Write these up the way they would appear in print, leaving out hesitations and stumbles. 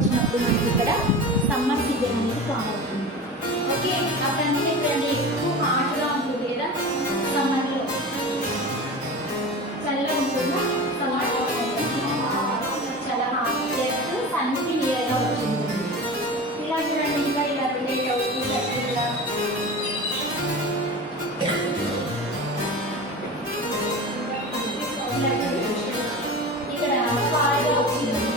వచ్చినప్పుడు మనకి ఇక్కడ సమ్మర్ సీజన్ అనేది ఫామ్ అవుతుంది. ఓకే, అప్పుడంటే ఇక్కడ ఎక్కువ హాట్గా ఉంటుంది కదా, సమ్మర్లో చల్లగా ఉంటుందా, సమ్మర్లో చాలా హాట్ చేస్తూ సన్కి నియర్గా వచ్చింది. ఇలా చూడండి, ఇంకా ఇలా రిలేట్ అవుతుంది ఇలా ఇక్కడ ఫార్గా వచ్చింది.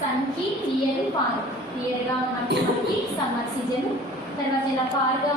సన్కి క్లియర్గా ఉన్నట్టు మనకి సమ్మర్ సీజన్. తర్వాత ఇలా ఫార్గా